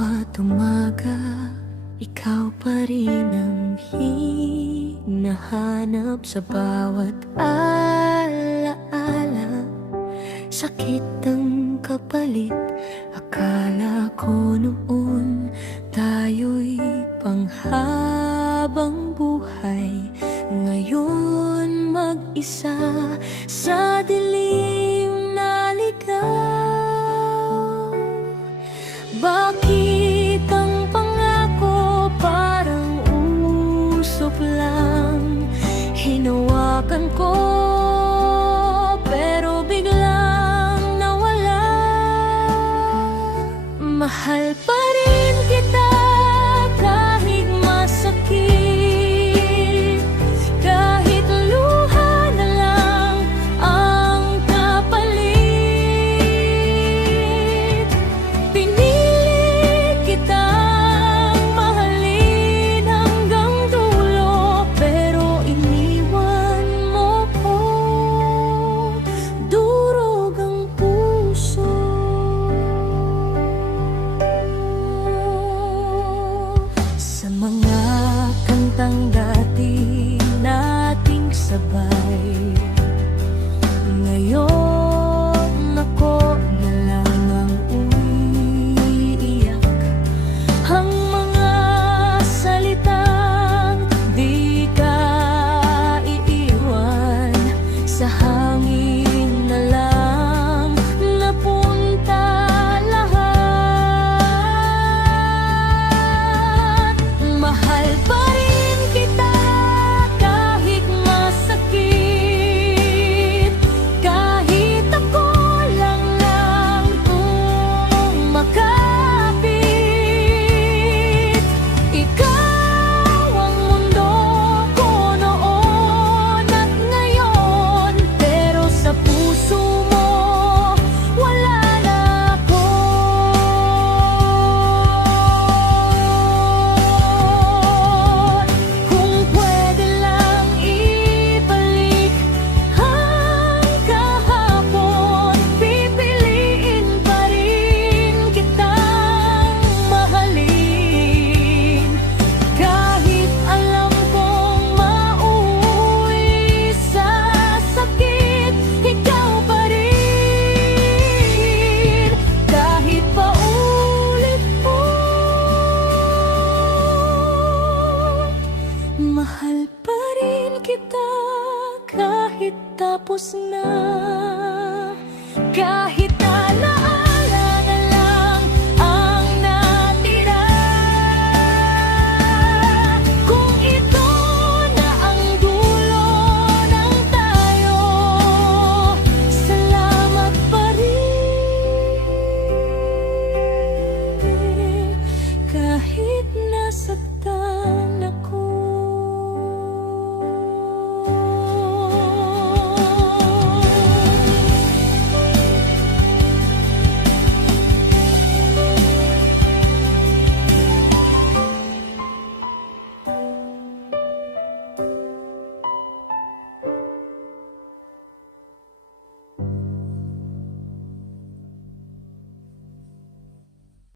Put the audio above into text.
bawat umaga, ikaw pa rin ang hinahanap sa bawat alaala. Sakit ang kapalit, akala ko noon tayo'y panghabang buhay. Ngayon mag-isa sa dilim na ligaw. Bakit ang pangako parang usok lang? Hinawakan ko pero biglang nawala. Mahal pa rin kita kahit masakit, kahit luha na lang ang kapalit. Pinili kitang mahalin hanggang dulo, pero iniwan mo ko, durog ang puso. Sa mga kantang dati nating sabay, ngayon ako na lang ang umiiyak. Ang mga salitang di ka iiwan, sa hangin na lang napunta lahat. Mahal pa rin kita kahit masakit, kahit ako lang makapit. Ikaw ang mundo ko noon at ngayon, pero sa puso mo wala na ako. Kung pwede lang ibalik ang kahapon, pipiliin pa rin kitang mahalin. Kahit alam kong mauwi sa sakit, ikaw pa rin. Kahit paulit-ulit, mahal pa rin kita kahit tapos na. Kahit alaala na lang ang natira. Kung ito na ang dulo ng tayo, salamat pa rin. Kahit nasaktan